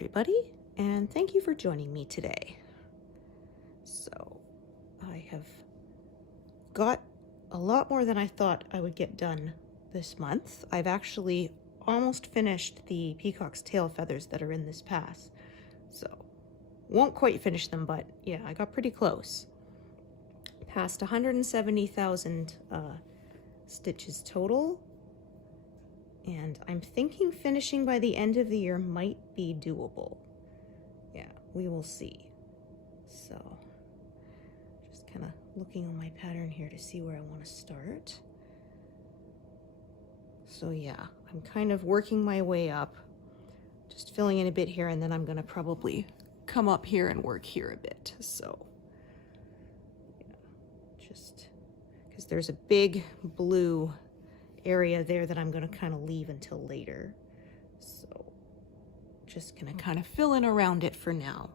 everybody, and thank you for joining me today. So I have got a lot more than I thought I would get done this month. I've actually almost finished the peacock's tail feathers that are in this pass. So won't quite finish them, but yeah, I got pretty close. Past 170,000 stitches total. And I'm thinking finishing by the end of the year might be doable. Yeah, we will see. So just kind of looking on my pattern here to see where I want to start. So yeah, I'm kind of working my way up, just filling in a bit here, and then I'm going to probably come up here and work here a bit. So yeah, just because there's a big blue area there that I'm going to kind of leave until later. So just going to kind of fill in around it for now.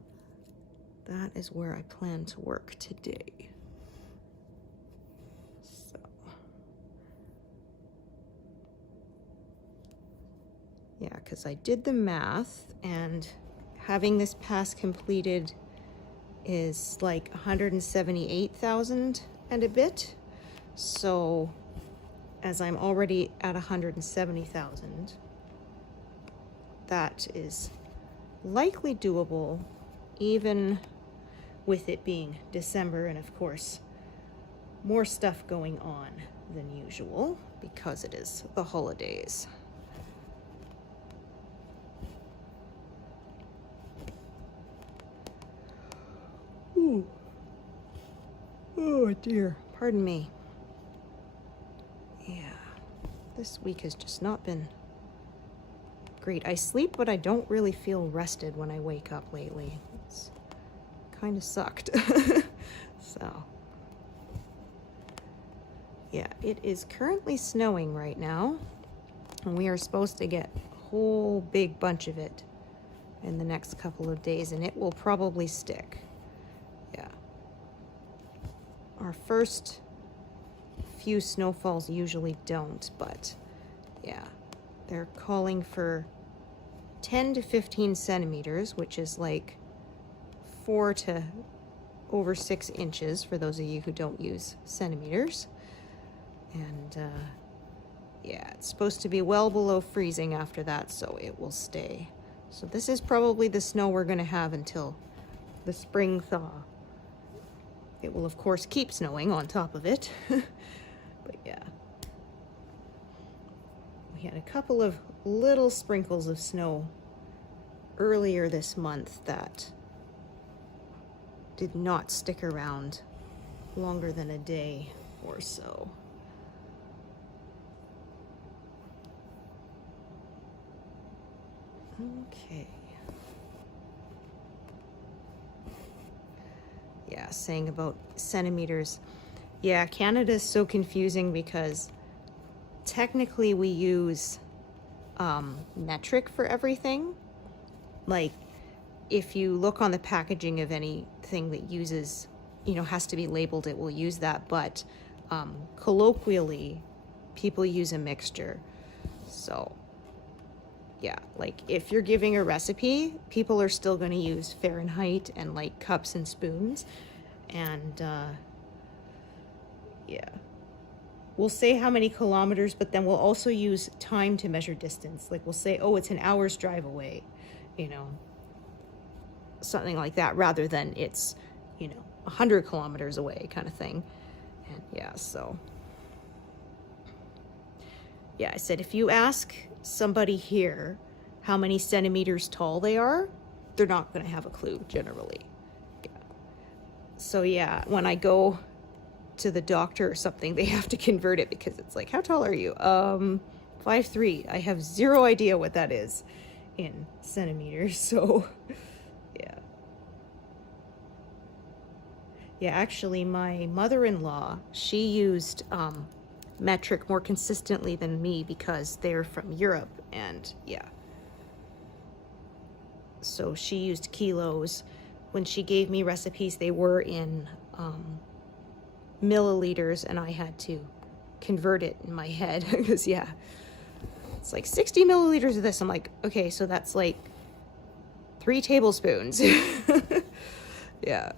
That is where I plan to work today. So yeah, because I did the math, and having this pass completed is like 178,000 and a bit. So as I'm already at 170,000, that is likely doable, even with it being December and of course more stuff going on than usual because it is the holidays. Ooh. Oh dear, pardon me. Yeah, this week has just not been great. I sleep, but I don't really feel rested when I wake up lately. It's kind of sucked. So, yeah, it is currently snowing right now, and we are supposed to get a whole big bunch of it in the next couple of days, and it will probably stick. Yeah. Our first few snowfalls usually don't, but yeah, they're calling for 10 to 15 centimeters, which is like 4 to over 6 inches for those of you who don't use centimeters. And yeah, it's supposed to be well below freezing after that, so it will stay. So this is probably the snow we're going to have until the spring thaw. It will of course keep snowing on top of it. But yeah, we had a couple of little sprinkles of snow earlier this month that did not stick around longer than a day or so. Okay. Yeah, saying about centimeters. Yeah, Canada is so confusing because technically we use metric for everything. Like if you look on the packaging of anything that uses, has to be labeled, it will use that. But colloquially, people use a mixture. So yeah, like if you're giving a recipe, people are still going to use Fahrenheit and like cups and spoons. And yeah, we'll say how many kilometers, but then we'll also use time to measure distance. Like we'll say, oh, it's an hour's drive away, something like that, rather than it's, 100 kilometers away kind of thing. And yeah, so yeah, I said, if you ask somebody here how many centimeters tall they are, they're not going to have a clue generally. Yeah. So yeah, when I go to the doctor or something, they have to convert it because it's like, how tall are you? 5'3". I have zero idea what that is in centimeters. So yeah. Yeah, actually my mother-in-law, she used metric more consistently than me because they're from Europe, and yeah. So she used kilos. When she gave me recipes, they were in milliliters, and I had to convert it in my head because yeah, it's like 60 milliliters of this. I'm like, okay, so that's like 3 tablespoons. Yeah.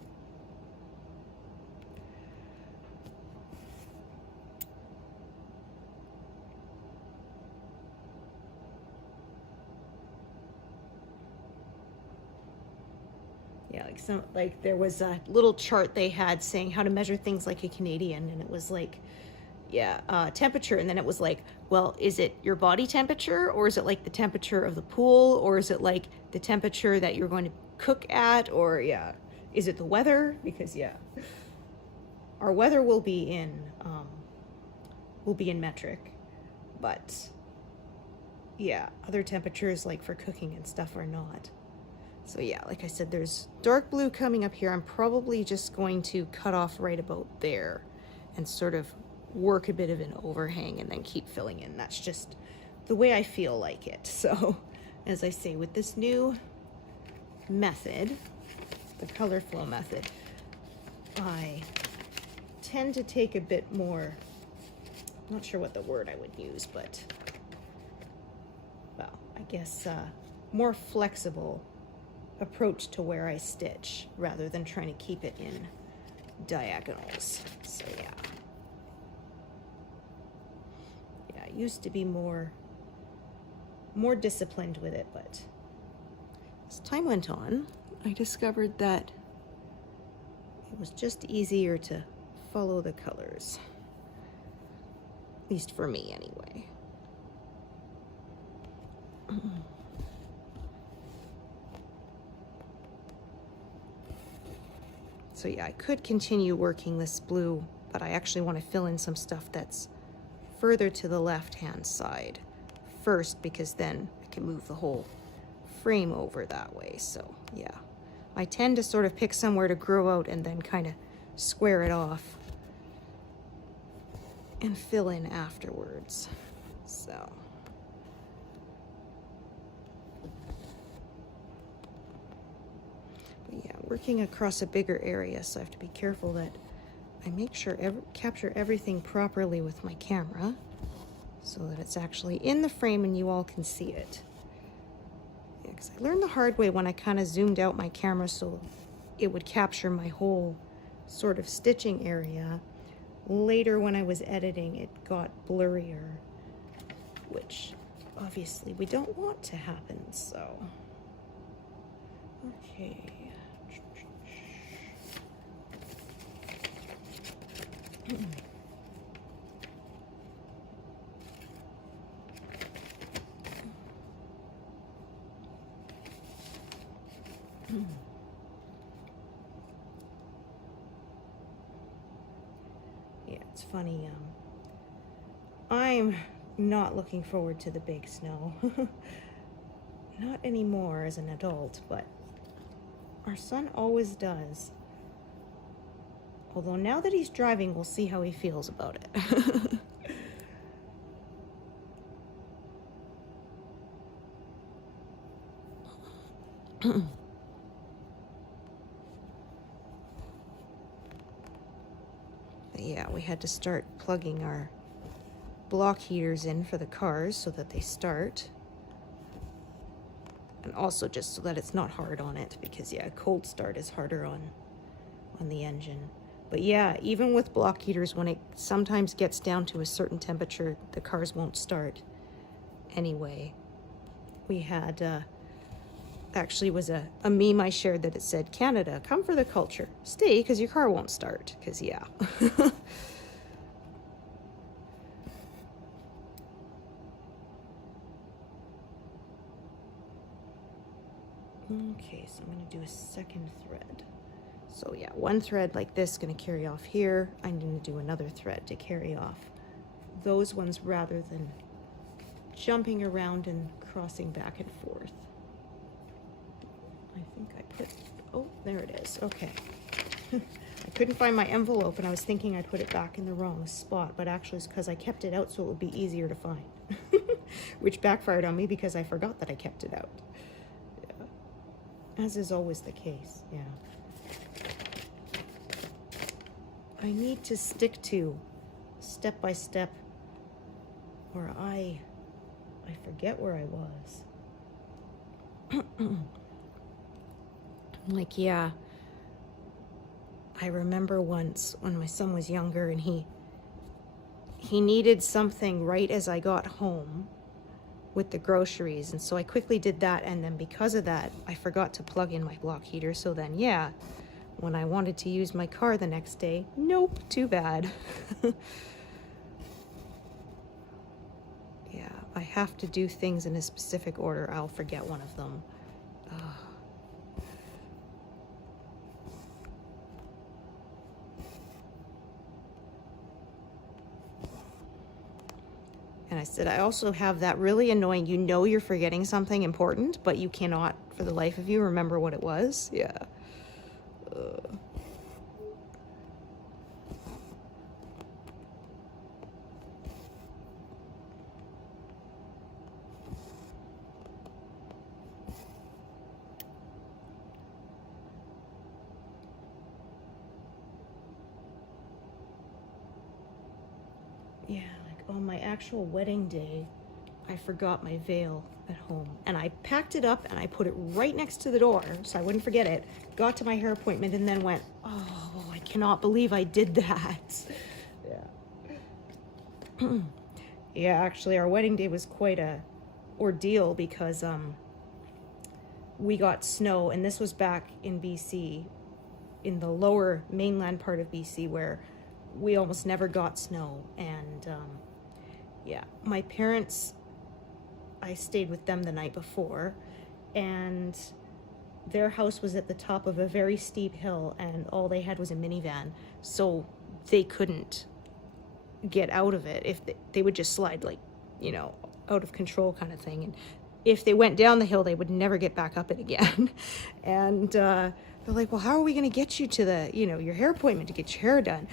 Yeah, like there was a little chart they had saying how to measure things like a Canadian, and it was like, yeah, temperature, and then it was like, well, is it your body temperature, or is it like the temperature of the pool, or is it like the temperature that you're going to cook at, or yeah, is it the weather? Because yeah, our weather will be in metric, but yeah, other temperatures like for cooking and stuff are not. So yeah, like I said, there's dark blue coming up here. I'm probably just going to cut off right about there and sort of work a bit of an overhang and then keep filling in. That's just the way I feel like it. So as I say, with this new method, the color flow method, I tend to take a bit more, I'm not sure what the word I would use, but well, I guess more flexible approach to where I stitch rather than trying to keep it in diagonals. So yeah. Yeah, I used to be more disciplined with it, but as time went on, I discovered that it was just easier to follow the colors. At least for me anyway. So yeah, I could continue working this blue, but I actually want to fill in some stuff that's further to the left-hand side first, because then I can move the whole frame over that way. So yeah, I tend to sort of pick somewhere to grow out and then kind of square it off and fill in afterwards. So yeah, working across a bigger area, so I have to be careful that I make sure capture everything properly with my camera so that it's actually in the frame and you all can see it. Yeah, 'cause I learned the hard way when I kind of zoomed out my camera so it would capture my whole sort of stitching area. Later when I was editing, it got blurrier, which obviously we don't want to happen, so. Okay. Yeah, it's funny. I'm not looking forward to the big snow. Not anymore as an adult, but our son always does. Although now that he's driving, we'll see how he feels about it. But yeah, we had to start plugging our block heaters in for the cars so that they start. And also just so that it's not hard on it, because yeah, a cold start is harder on the engine. But yeah, even with block heaters, when it sometimes gets down to a certain temperature, the cars won't start anyway. We had, actually was a meme I shared that it said, Canada, come for the culture. Stay, because your car won't start, because yeah. Okay, so I'm going to do a second thread. So yeah, one thread like this going to carry off here. I'm going to do another thread to carry off those ones rather than jumping around and crossing back and forth. I think I put, oh, there it is. Okay. I couldn't find my envelope and I was thinking I'd put it back in the wrong spot, but actually it's because I kept it out so it would be easier to find, which backfired on me because I forgot that I kept it out. Yeah. As is always the case, yeah. I need to stick to step by step, or I forget where I was. Like, yeah, I remember once when my son was younger and he needed something right as I got home with the groceries, and so I quickly did that, and then because of that I forgot to plug in my block heater. So then, yeah, when I wanted to use my car the next day, nope, too bad. Yeah, I have to do things in a specific order. I'll forget one of them. And I said, I also have that really annoying, you know you're forgetting something important, but you cannot, for the life of you, remember what it was. Yeah. Yeah, like on my actual wedding day, I forgot my veil at home. And I packed it up and I put it right next to the door so I wouldn't forget it. Got to my hair appointment and then went, oh, I cannot believe I did that. Yeah. Yeah, actually our wedding day was quite a ordeal because we got snow, and this was back in BC, in the lower mainland part of BC, where we almost never got snow. And yeah, my parents, I stayed with them the night before, and their house was at the top of a very steep hill, and all they had was a minivan, so they couldn't get out of it. If they would just slide, like, you know, out of control kind of thing. And if they went down the hill, they would never get back up it again. And they're like, well, how are we going to get you to the, you know, your hair appointment to get your hair done?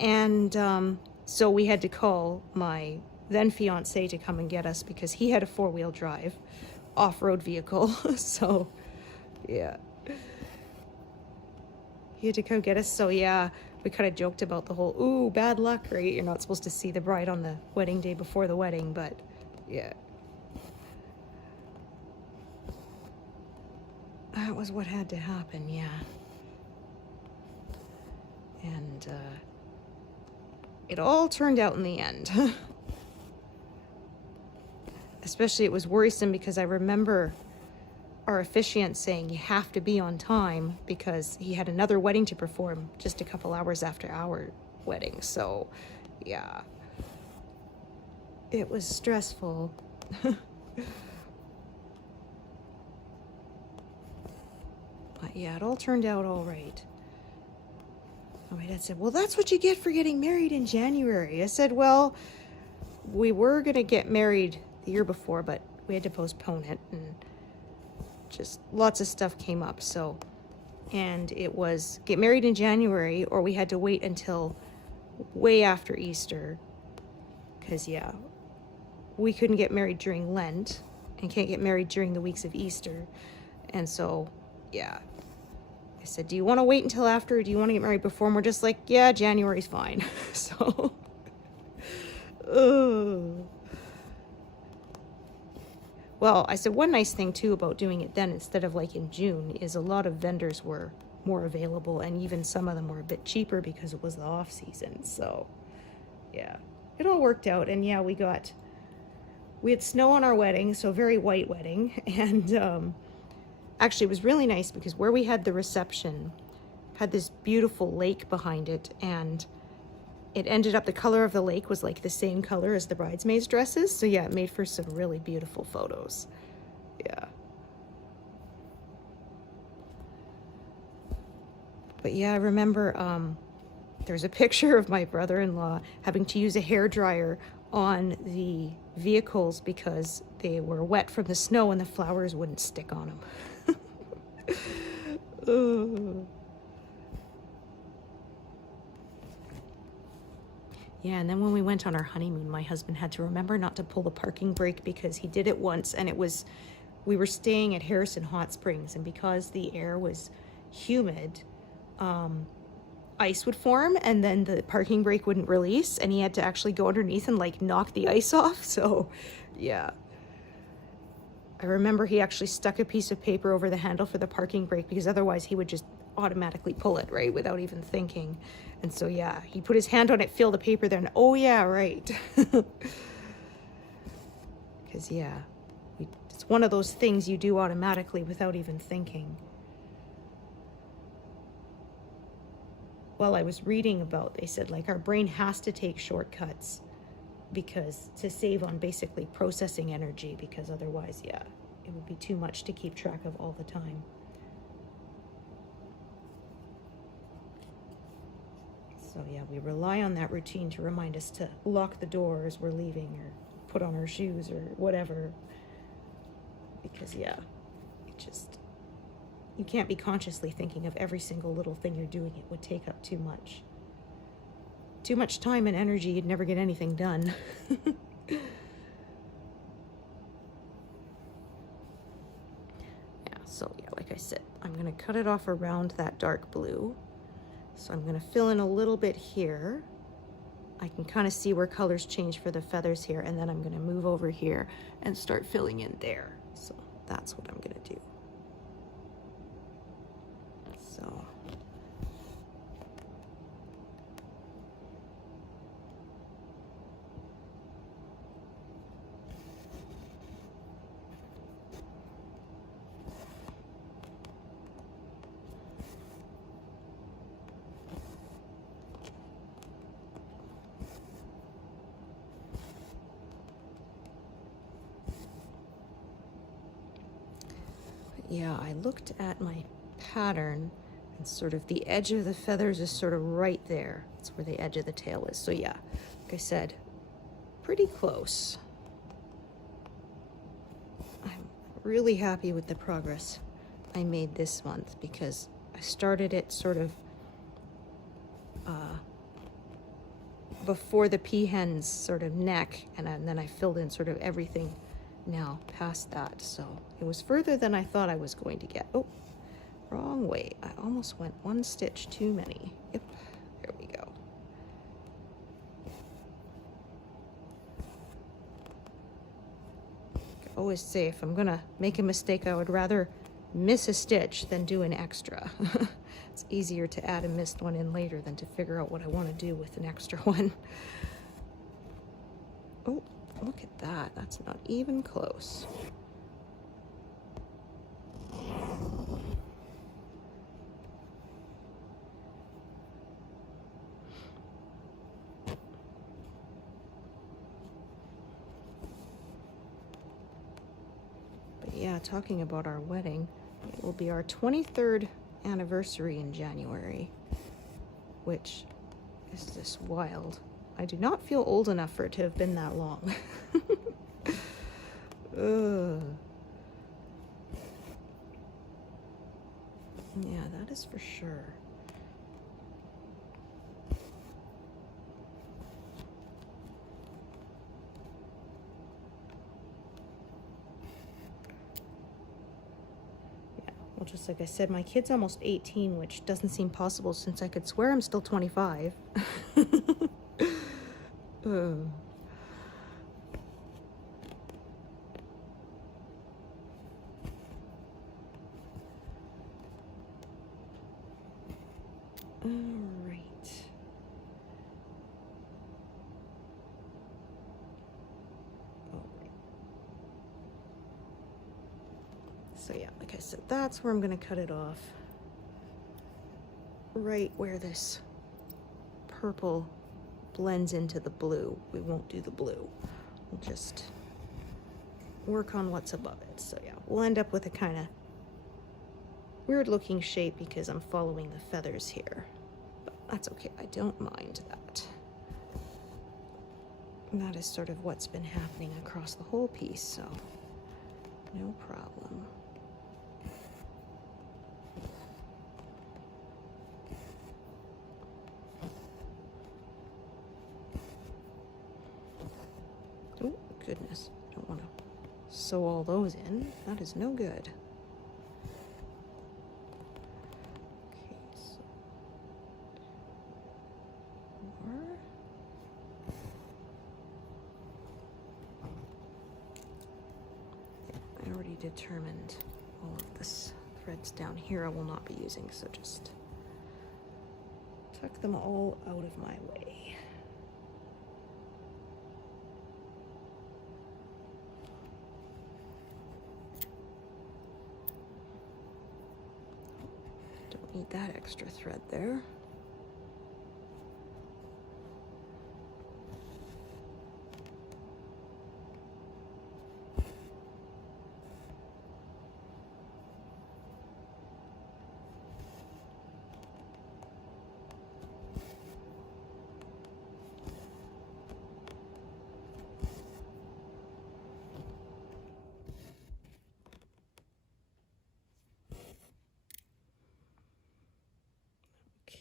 And so we had to call my then fiance to come and get us because he had a 4-wheel drive off-road vehicle. So yeah, he had to come get us. So yeah, we kind of joked about the whole, ooh, bad luck, right? You're not supposed to see the bride on the wedding day before the wedding, but yeah. That was what had to happen, yeah. And it all turned out in the end. Especially it was worrisome because I remember our officiant saying you have to be on time because he had another wedding to perform just a couple hours after our wedding. So yeah, it was stressful. But yeah, it all turned out all right. My dad said, well, that's what you get for getting married in January. I said, well, we were going to get married the year before, but we had to postpone it, and just lots of stuff came up. So, and it was get married in January, or we had to wait until way after Easter, because yeah, we couldn't get married during Lent and can't get married during the weeks of Easter. And so yeah, I said, do you want to wait until after, or do you want to get married before? And we're just like, yeah, January's fine. So well, I said one nice thing too about doing it then instead of like in June is a lot of vendors were more available, and even some of them were a bit cheaper because it was the off season. So yeah, it all worked out. And yeah, we had snow on our wedding, so very white wedding. And actually it was really nice because where we had the reception had this beautiful lake behind it, and it ended up, the color of the lake was like the same color as the bridesmaids' dresses. So yeah, it made for some really beautiful photos. Yeah. But yeah, I remember there's a picture of my brother-in-law having to use a hairdryer on the vehicles because they were wet from the snow and the flowers wouldn't stick on them. Yeah, and then when we went on our honeymoon, my husband had to remember not to pull the parking brake because he did it once, and we were staying at Harrison Hot Springs, and because the air was humid, ice would form, and then the parking brake wouldn't release, and he had to actually go underneath and like knock the ice off. So yeah, I remember he actually stuck a piece of paper over the handle for the parking brake because otherwise he would just automatically pull it, right, without even thinking. And so, yeah, he put his hand on it, feel the paper there, and oh, yeah, right. Because, yeah, it's one of those things you do automatically without even thinking. Well, I was reading about, they said, like, our brain has to take shortcuts because to save on basically processing energy, because otherwise, yeah, it would be too much to keep track of all the time. So yeah, we rely on that routine to remind us to lock the door as we're leaving or put on our shoes or whatever. Because yeah, you can't be consciously thinking of every single little thing you're doing. It would take up too much. Too much time and energy, you'd never get anything done. Yeah, so yeah, like I said, I'm gonna cut it off around that dark blue. So I'm gonna fill in a little bit here. I can kind of see where colors change for the feathers here, and then I'm gonna move over here and start filling in there. So that's what I'm gonna do. So. Yeah, I looked at my pattern and sort of the edge of the feathers is sort of right there. That's where the edge of the tail is. So yeah, like I said, pretty close. I'm really happy with the progress I made this month because I started it sort of before the peahen's sort of neck, and then I filled in sort of everything now past that. So it was further than I thought I was going to get. Oh, wrong way. I almost went one stitch too many. Yep, there we go. I always say if I'm gonna make a mistake, I would rather miss a stitch than do an extra. It's easier to add a missed one in later than to figure out what I want to do with an extra one. Oh, look at that. That's not even close. But yeah, talking about our wedding, it will be our 23rd anniversary in January, which is just wild. I do not feel old enough for it to have been that long. Ugh. Yeah, that is for sure. Well, just like I said, my kid's almost 18, which doesn't seem possible since I could swear I'm still 25. All right. So yeah, like I said, that's where I'm going to cut it off. Right where this purple blends into the blue. We won't do the blue. We'll just work on what's above it. So yeah, we'll end up with a kind of weird looking shape because I'm following the feathers here. But that's okay. I don't mind that. And that is sort of what's been happening across the whole piece, so no problem. Oh, goodness. I don't want to sew all those in. That is no good. Okay, so more. I already predetermined. All of this threads down here I will not be using, so just tuck them all out of my way. Don't need that extra thread there.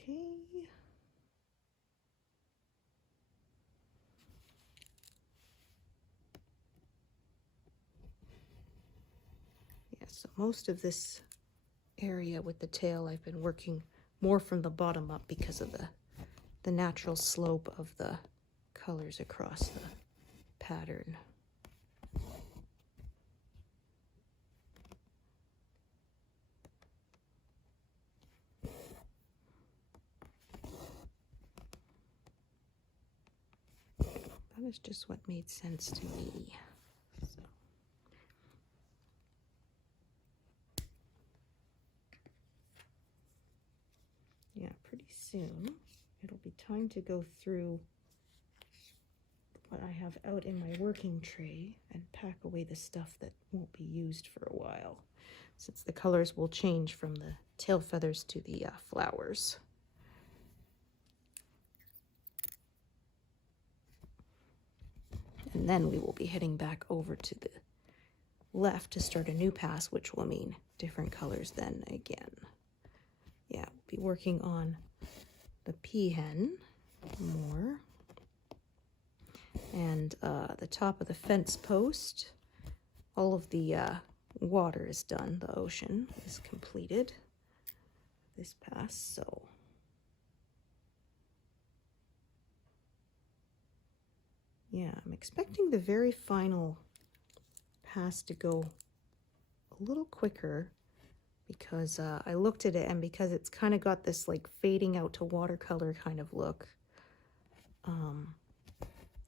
Okay. Yeah, so most of this area with the tail I've been working more from the bottom up because of the natural slope of the colors across the pattern. That is just what made sense to me. So. Yeah, pretty soon it'll be time to go through what I have out in my working tray and pack away the stuff that won't be used for a while, since the colors will change from the tail feathers to the flowers. And then we will be heading back over to the left to start a new pass, which will mean different colors then again. Yeah, we'll be working on the peahen more. And the top of the fence post, all of the water is done. The ocean is completed this pass, so yeah, I'm expecting the very final pass to go a little quicker because I looked at it, and because it's kind of got this like fading out to watercolor kind of look,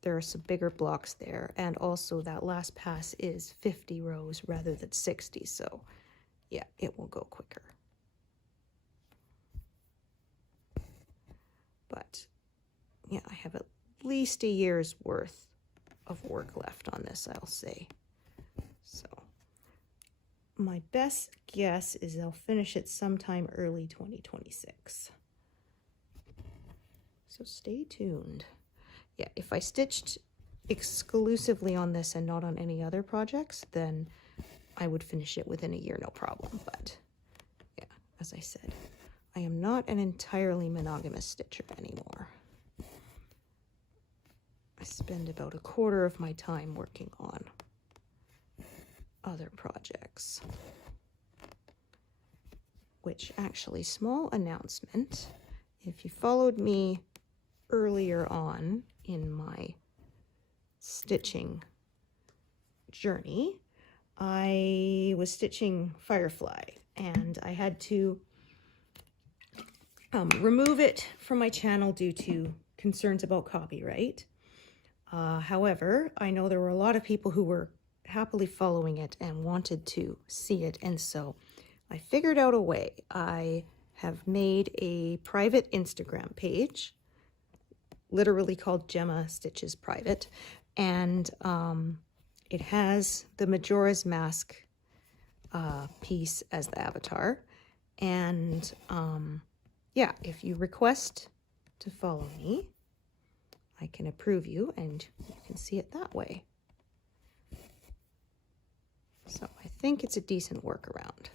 there are some bigger blocks there, and also that last pass is 50 rows rather than 60, so yeah, it will go quicker. But yeah, I have at least a year's worth of work left on this, I'll say. So my best guess is I'll finish it sometime early 2026. So stay tuned. Yeah, if I stitched exclusively on this and not on any other projects, then I would finish it within a year, no problem. But yeah, as I said, I am not an entirely monogamous stitcher anymore. I spend about a quarter of my time working on other projects. Which actually, small announcement, if you followed me earlier on in my stitching journey, I was stitching Firefly, and I had to remove it from my channel due to concerns about copyright. However, I know there were a lot of people who were happily following it and wanted to see it, and so I figured out a way. I have made a private Instagram page, literally called Gemma Stitches Private, and it has the Majora's Mask piece as the avatar. And yeah, if you request to follow me, I can approve you and you can see it that way. So I think it's a decent workaround.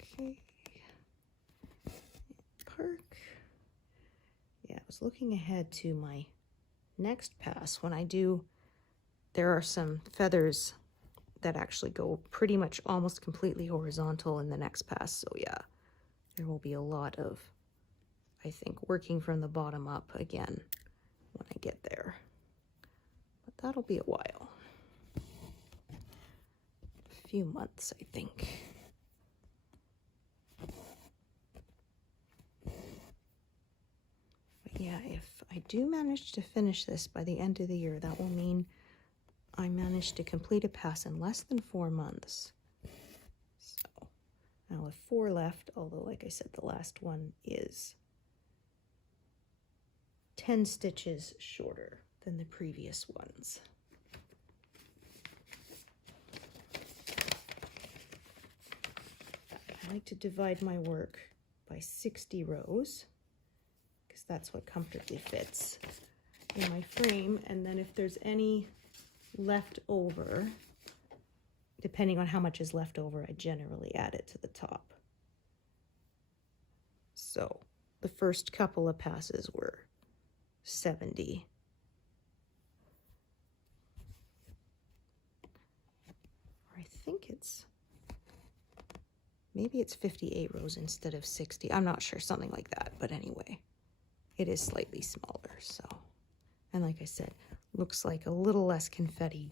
Okay. Park. Yeah, I was looking ahead to my next pass. When I do, there are some feathers that actually go pretty much almost completely horizontal in the next pass. So yeah, there will be a lot of, I think, working from the bottom up again when I get there. But that'll be a while. A few months, I think. But yeah, if I do manage to finish this by the end of the year, that will mean I managed to complete a pass in less than 4 months. So I'll have 4 left, although like I said, the last one is 10 stitches shorter than the previous ones. I like to divide my work by 60 rows because that's what comfortably fits in my frame. And then if there's any left over, depending on how much is left over, I generally add it to the top. So the first couple of passes were 70. Or I think maybe it's 58 rows instead of 60. I'm not sure, something like that. But anyway, it is slightly smaller. So, and like I said, looks like a little less confetti.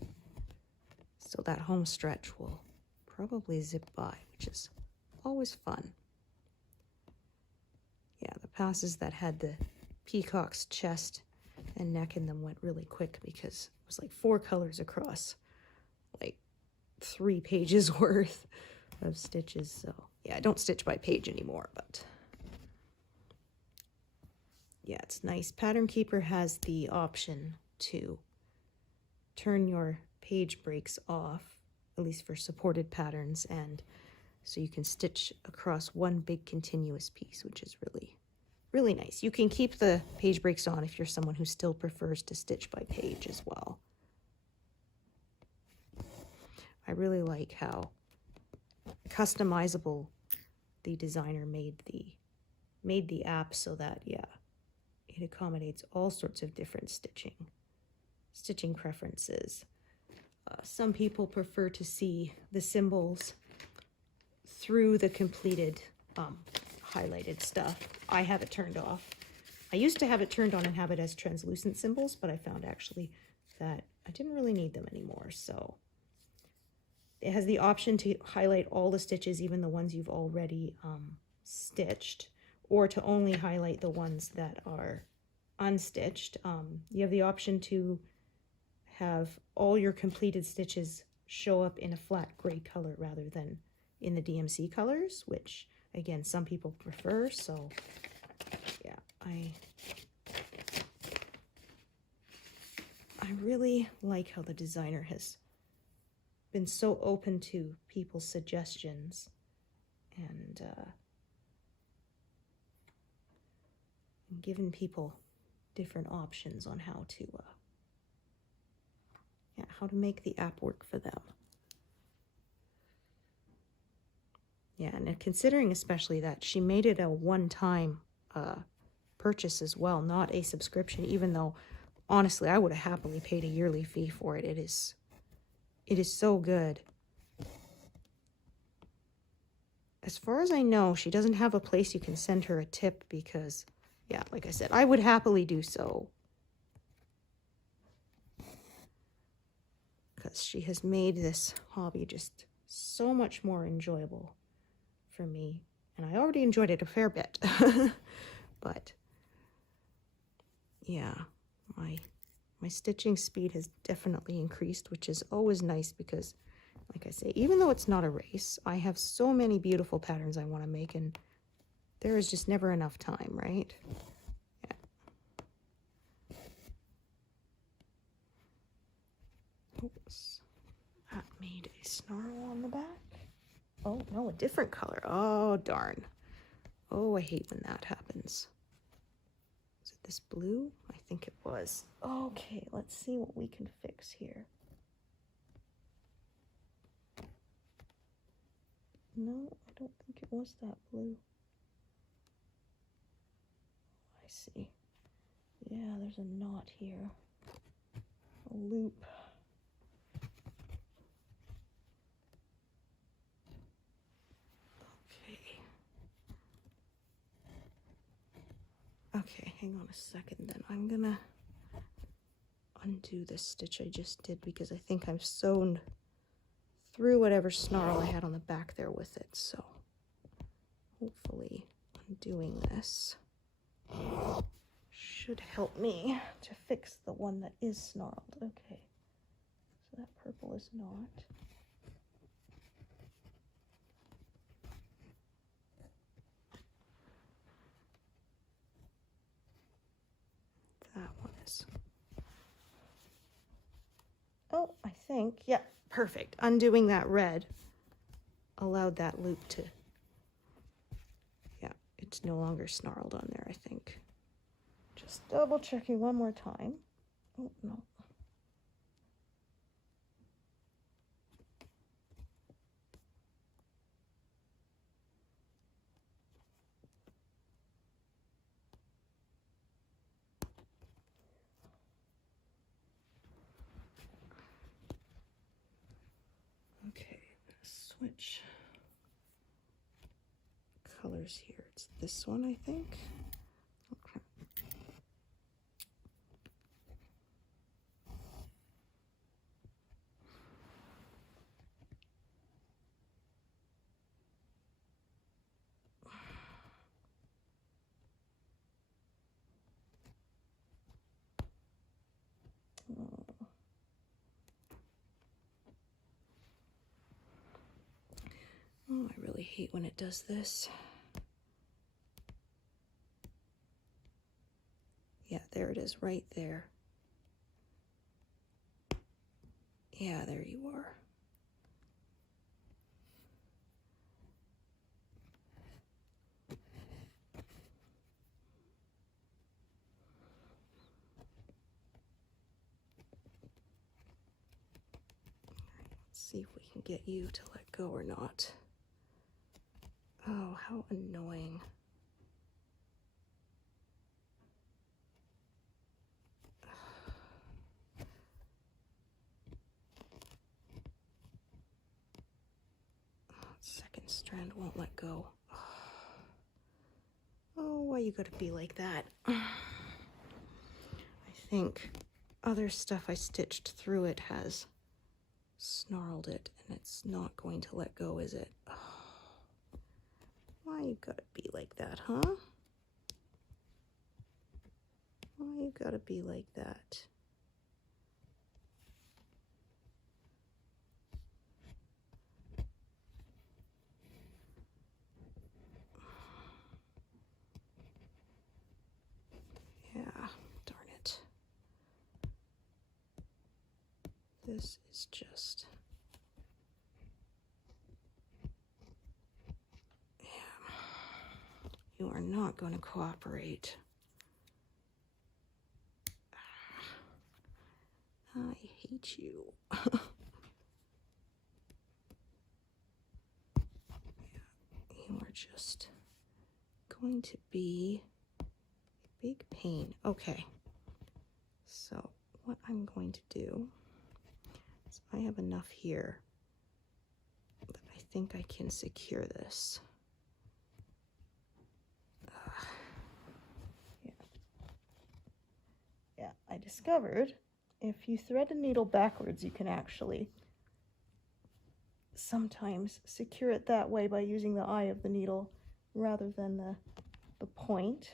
So that home stretch will probably zip by, which is always fun. Yeah, the passes that had the peacock's chest and neck in them went really quick because it was like 4 colors across, like 3 pages worth of stitches. So yeah, I don't stitch by page anymore, but yeah, it's nice. Pattern Keeper has the option to turn your page breaks off, at least for supported patterns, and so you can stitch across one big continuous piece, which is really nice. You can keep the page breaks on if you're someone who still prefers to stitch by page as well. I really like how customizable the designer made the app so that, yeah, it accommodates all sorts of different stitching preferences. Some people prefer to see the symbols through the completed highlighted stuff. I have it turned off. I used to have it turned on and have it as translucent symbols, but I found actually that I didn't really need them anymore. So it has the option to highlight all the stitches, even the ones you've already stitched, or to only highlight the ones that are unstitched. You have the option to have all your completed stitches show up in a flat gray color rather than in the DMC colors, which again, some people prefer. So yeah, I really like how the designer has been so open to people's suggestions and given people different options on how to make the app work for them. Yeah, and considering especially that she made it a one-time purchase as well, not a subscription, even though honestly I would have happily paid a yearly fee for it. It is so good. As far as I know, she doesn't have a place you can send her a tip because, yeah, like I said, I would happily do so. Because she has made this hobby just so much more enjoyable for me. And I already enjoyed it a fair bit. But, yeah, my stitching speed has definitely increased, which is always nice because, like I say, even though it's not a race, I have so many beautiful patterns I want to make, and there is just never enough time, right? Yeah. Oops. That made a snarl on the back. Oh, no, a different color. Oh, darn. Oh, I hate when that happens. Is it this blue? I think it was. Okay, let's see what we can fix here. No, I don't think it was that blue. I see. Yeah, there's a knot here. A loop. Okay, hang on a second then. I'm gonna undo this stitch I just did because I think I've sewn through whatever snarl I had on the back there with it. So hopefully undoing this should help me to fix the one that is snarled. Okay, so that purple is not. That one is. Oh, I think, yeah, perfect. Undoing that red allowed that loop to, yeah, it's no longer snarled on there, I think. Just double checking one more time. Oh, no. Okay, switch colors here. It's this one, I think. Okay. Oh, I really hate when it does this. Yeah, there it is, right there. Yeah, there you are. Let's see if we can get you to let go or not. Oh, how annoying. Second strand won't let go. Oh, why you gotta be like that? I think other stuff I stitched through it has snarled it, and it's not going to let go, is it? Oh, why you gotta be like that, huh? Why you gotta be like that? Yeah, darn it. This is just... Yeah. You are not going to cooperate. I hate you. Yeah, you are just going to be a big pain. Okay, so what I'm going to do is I have enough here that I think I can secure this. Yeah, I discovered if you thread a needle backwards, you can actually sometimes secure it that way by using the eye of the needle rather than the point.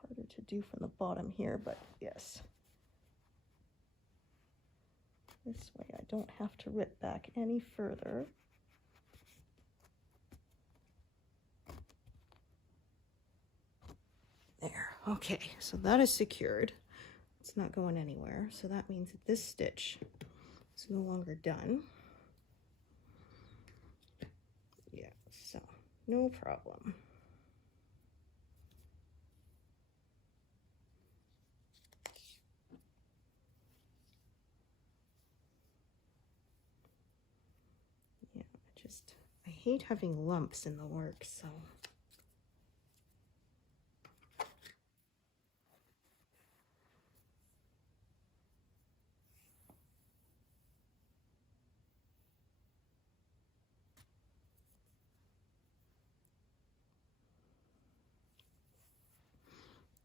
Harder to do from the bottom here, but yes. This way I don't have to rip back any further. There, okay, so that is secured. It's not going anywhere, so that means that this stitch is no longer done. Yeah, so no problem. Yeah, I hate having lumps in the work, so.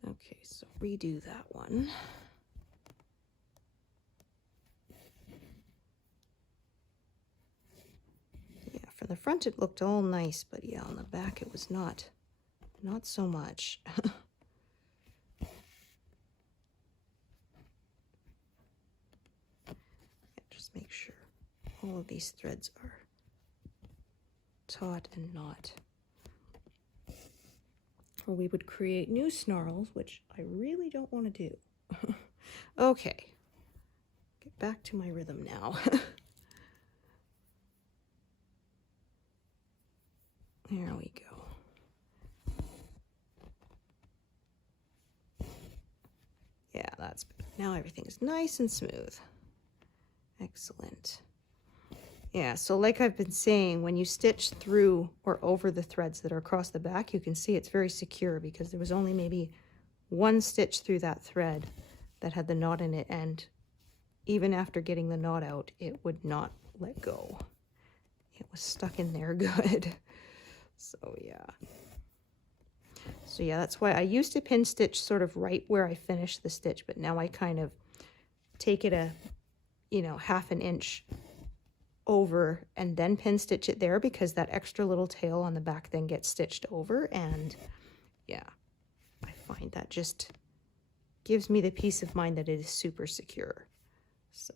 Okay, so redo that one. Yeah, from the front it looked all nice, but yeah, on the back it was not so much. Just make sure all of these threads are taut and not, or we would create new snarls, which I really don't want to do. Okay, get back to my rhythm now. There we go. Yeah, that's better. Now everything is nice and smooth. Excellent. Yeah, so like I've been saying, when you stitch through or over the threads that are across the back, you can see it's very secure because there was only maybe one stitch through that thread that had the knot in it, and even after getting the knot out, it would not let go. It was stuck in there good. So yeah, that's why I used to pin stitch sort of right where I finished the stitch, but now I kind of take it a, you know, half an inch over and then pin stitch it there, because that extra little tail on the back then gets stitched over, and yeah, I find that just gives me the peace of mind that it is super secure. So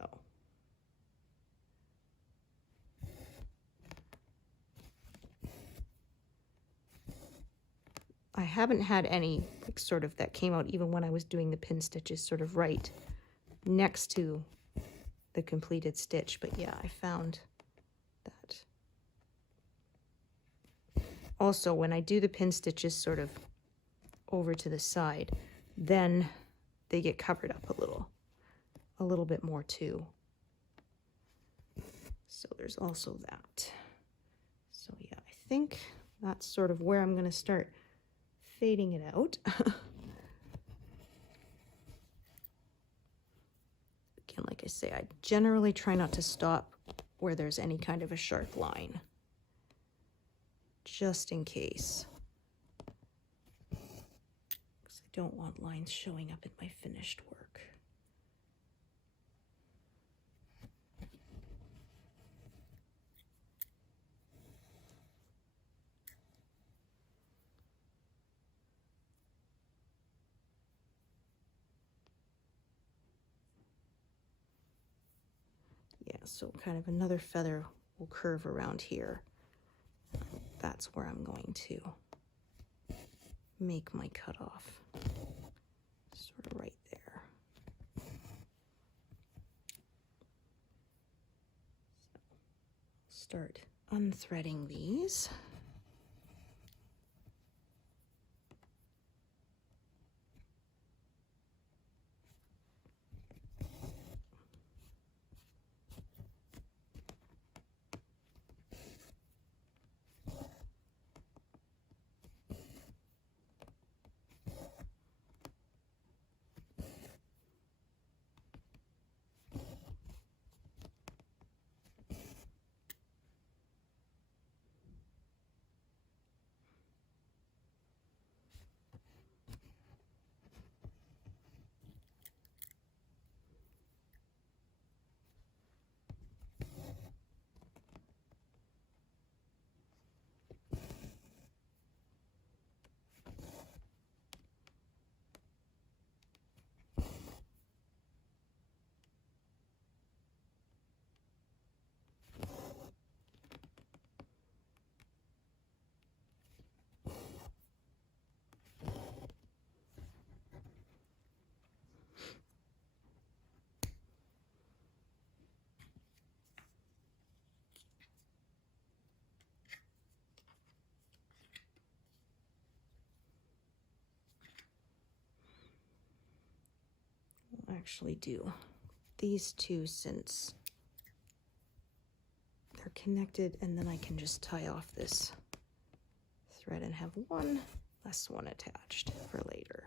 I haven't had any like sort of that came out even when I was doing the pin stitches sort of right next to the completed stitch, but yeah, I found that also when I do the pin stitches sort of over to the side, then they get covered up a little bit more too. So there's also that. So yeah, I think that's sort of where I'm going to start fading it out. Again, like I say, I generally try not to stop where there's any kind of a sharp line, just in case, because I don't want lines showing up in my finished work. Yeah, so kind of another feather will curve around here. That's where I'm going to make my cutoff, sort of right there. So start unthreading these. We'll actually do these two since they're connected, and then I can just tie off this thread and have one less one attached for later.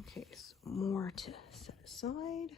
Okay, so more to set aside.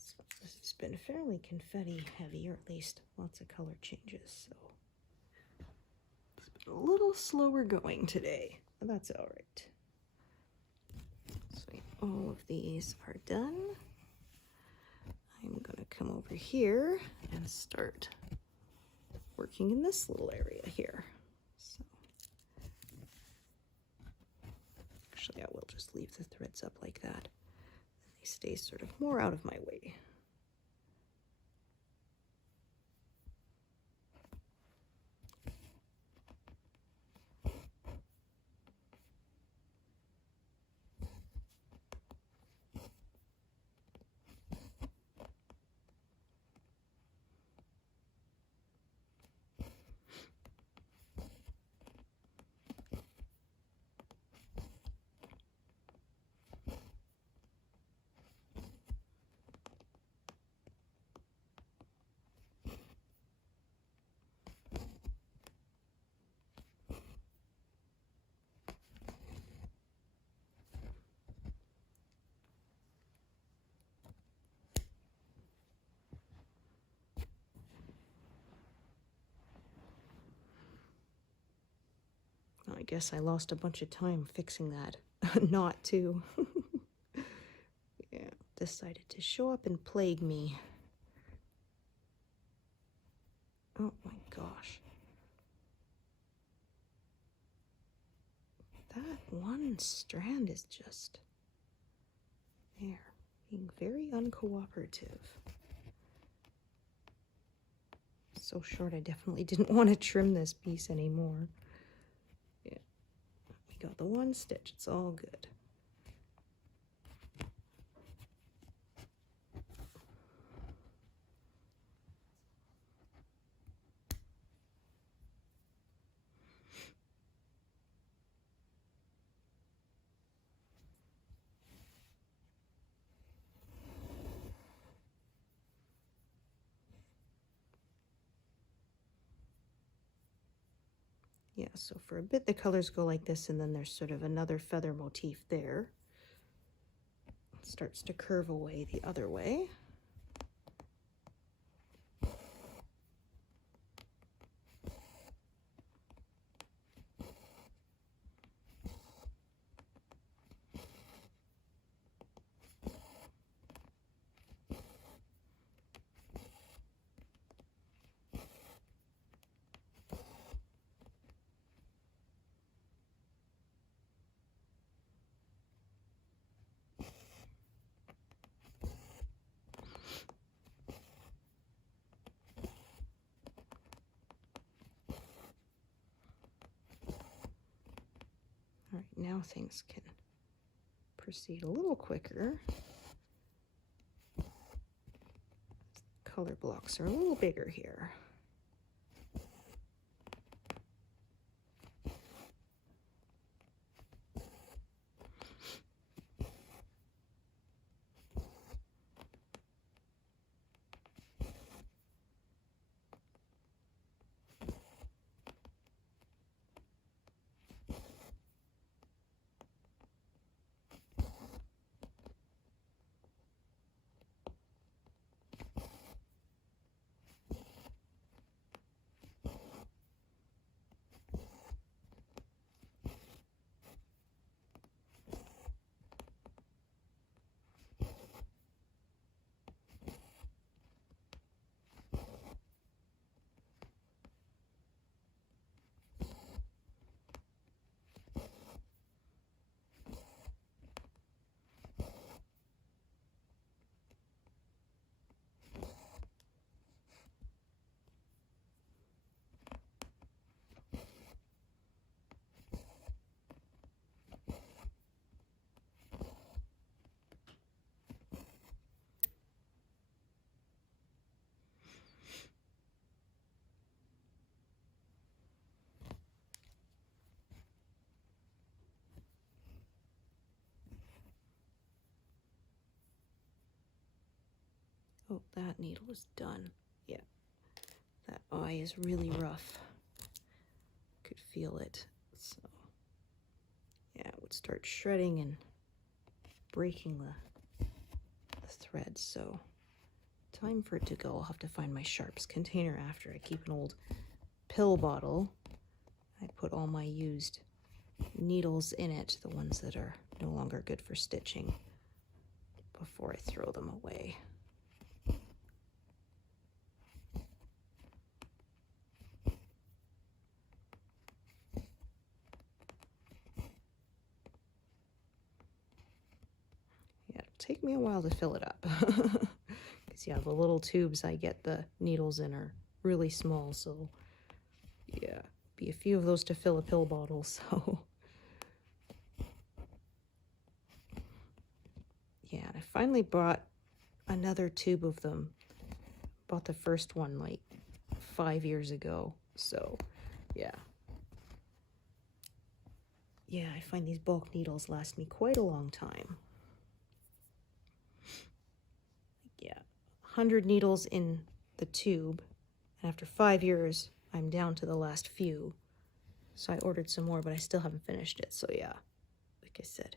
So this has been fairly confetti heavy, or at least lots of color changes, so it's been a little slower going today, but that's all right. So all of these are done. I'm gonna come over here and start working in this little area here. So actually I will just leave the threads up like that. They stay sort of more out of my way. I guess I lost a bunch of time fixing that knot too. Yeah, decided to show up and plague me. Oh my gosh. That one strand is just there, being very uncooperative. So short, I definitely didn't want to trim this piece anymore. Yeah, we got the one stitch, it's all good. Yeah, so for a bit the colors go like this, and then there's sort of another feather motif there. It starts to curve away the other way. All right, now things can proceed a little quicker. Color blocks are a little bigger here. Oh, that needle is done. Yeah, that eye is really rough. Could feel it. So, yeah, it would start shredding and breaking the threads. So, time for it to go. I'll have to find my sharps container after. I keep an old pill bottle. I put all my used needles in it, the ones that are no longer good for stitching, before I throw them away. Yeah, it'll take me a while to fill it up. Because, yeah, the little tubes I get the needles in are really small, so, yeah, be a few of those to fill a pill bottle, so. Yeah, and I finally bought another tube of them. Bought the first one like 5 years ago, so, yeah. Yeah, I find these bulk needles last me quite a long time. Yeah, 100 needles in the tube, and after 5 years, I'm down to the last few. So I ordered some more, but I still haven't finished it. So yeah, like I said,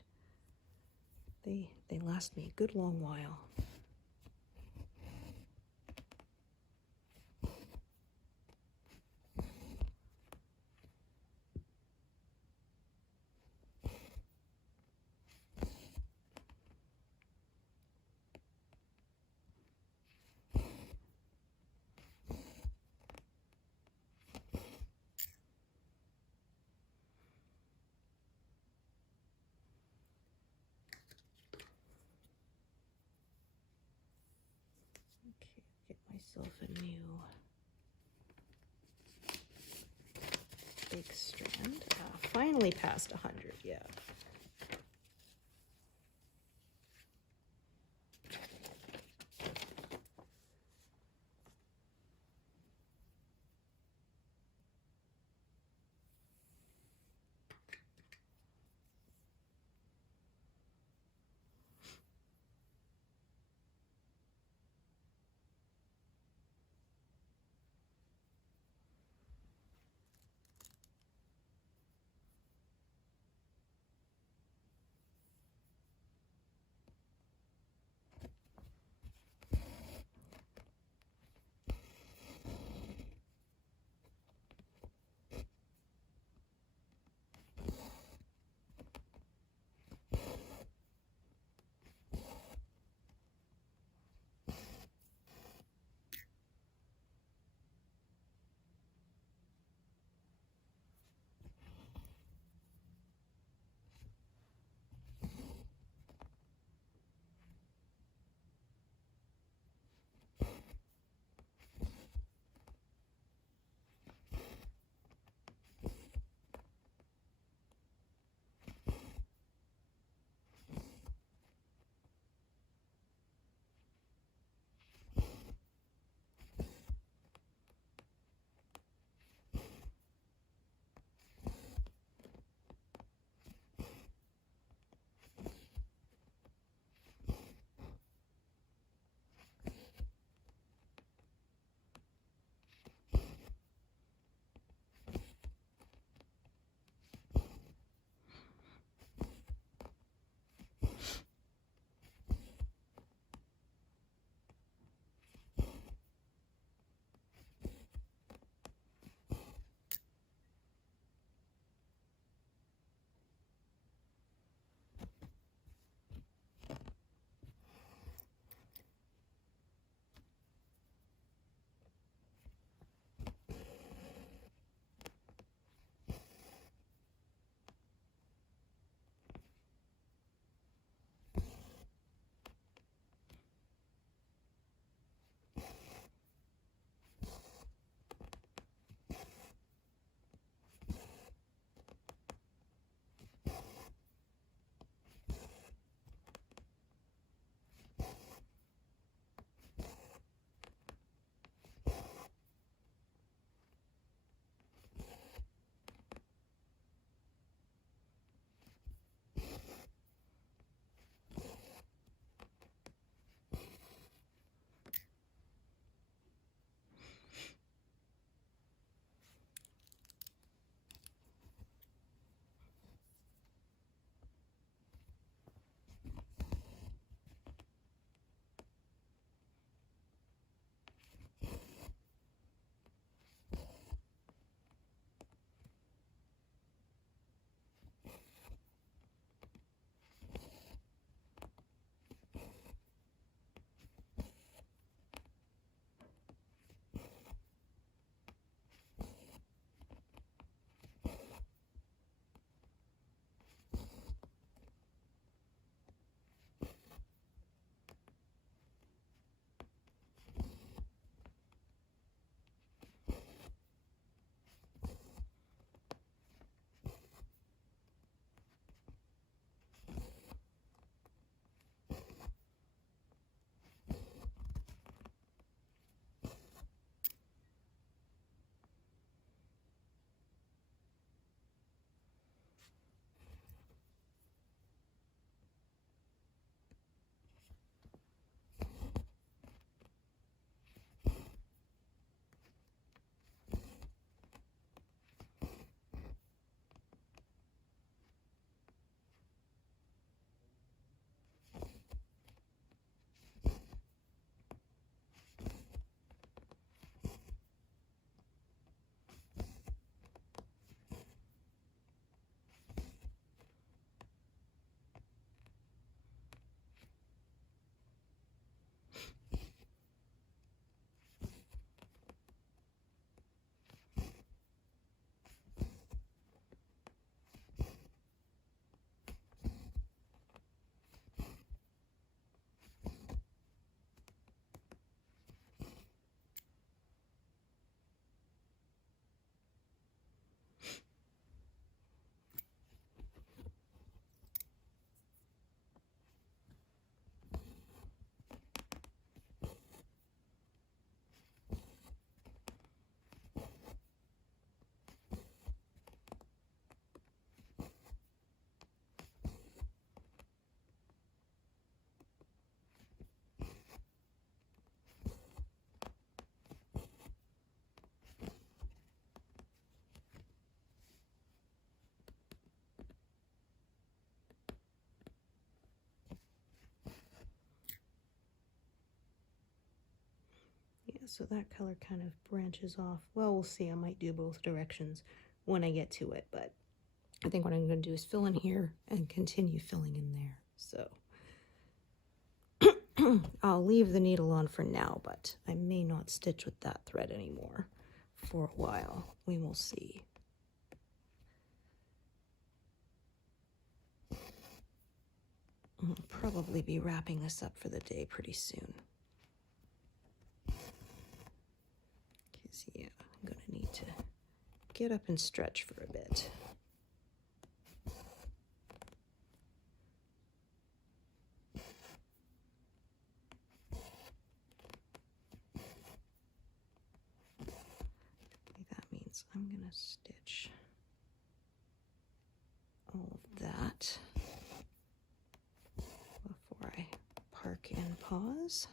they last me a good long while. Okay, get myself a new big strand. Finally past 100, yeah. so that color kind of branches off. Well, we'll see. I might do both directions when I get to it, but I think what I'm going to do is fill in here and continue filling in there. So I'll leave the needle on for now, but I may not stitch with that thread anymore for a while. We will see. I'll probably be wrapping this up for the day pretty soon. Because, yeah, I'm going to need to get up and stretch for a bit. That means I'm going to stitch all of that before I park and pause.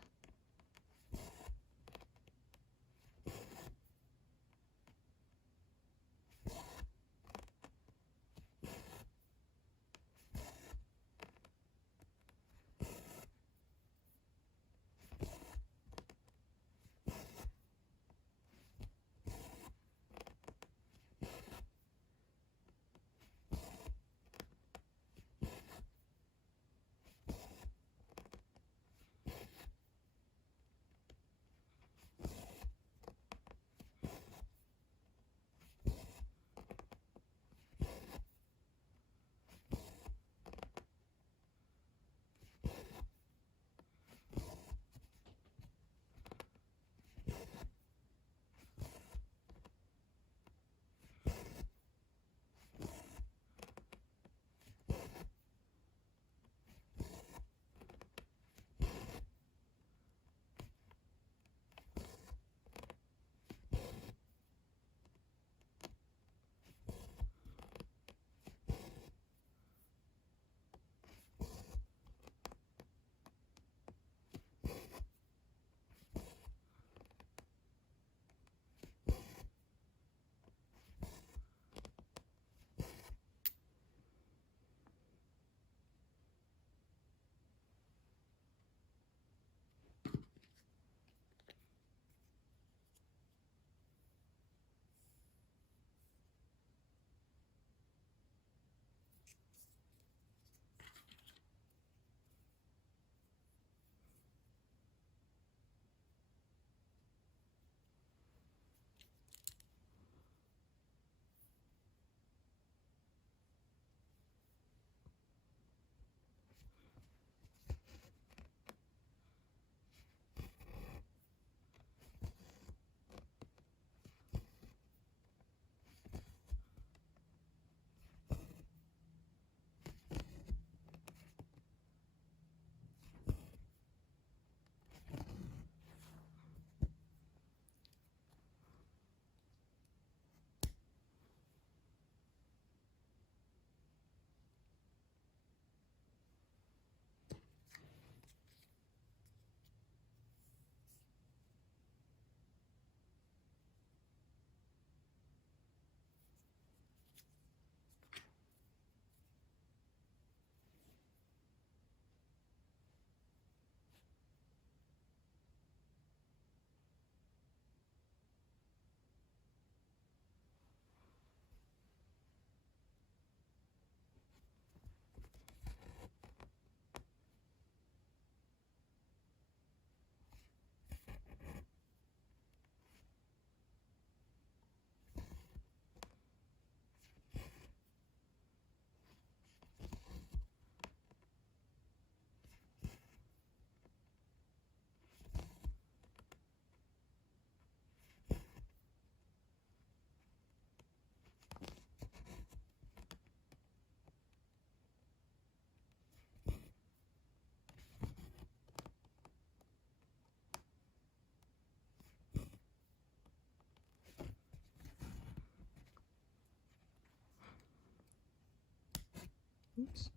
Oops.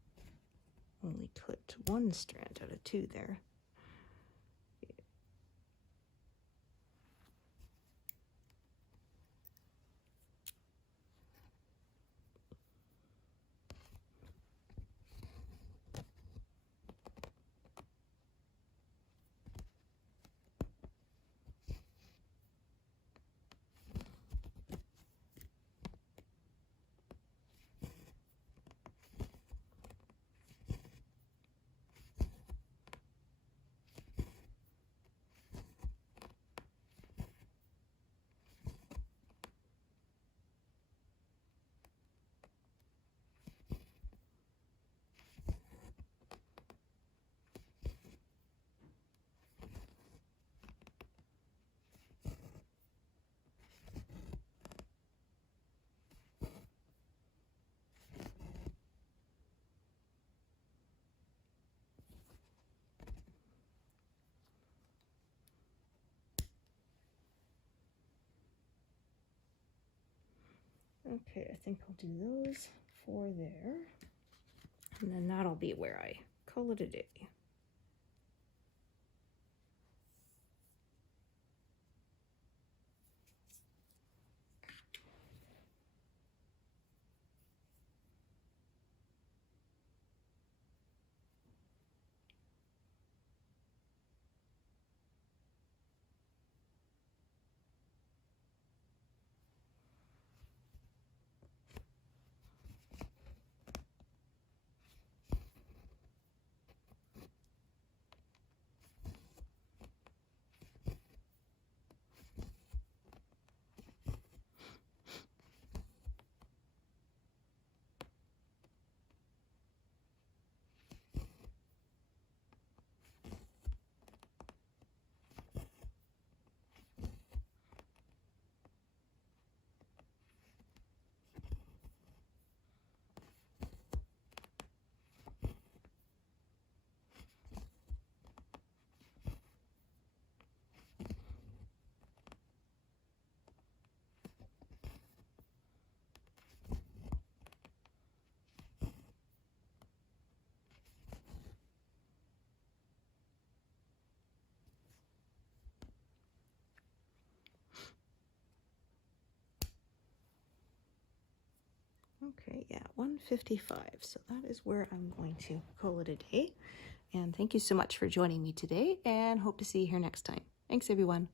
Only clipped one strand out of two there. Okay, I think I'll do those 4 there. And then that'll be where I call it a day. Okay, yeah, 1:55. So that is where I'm going to call it a day. And thank you so much for joining me today, and hope to see you here next time. Thanks, everyone.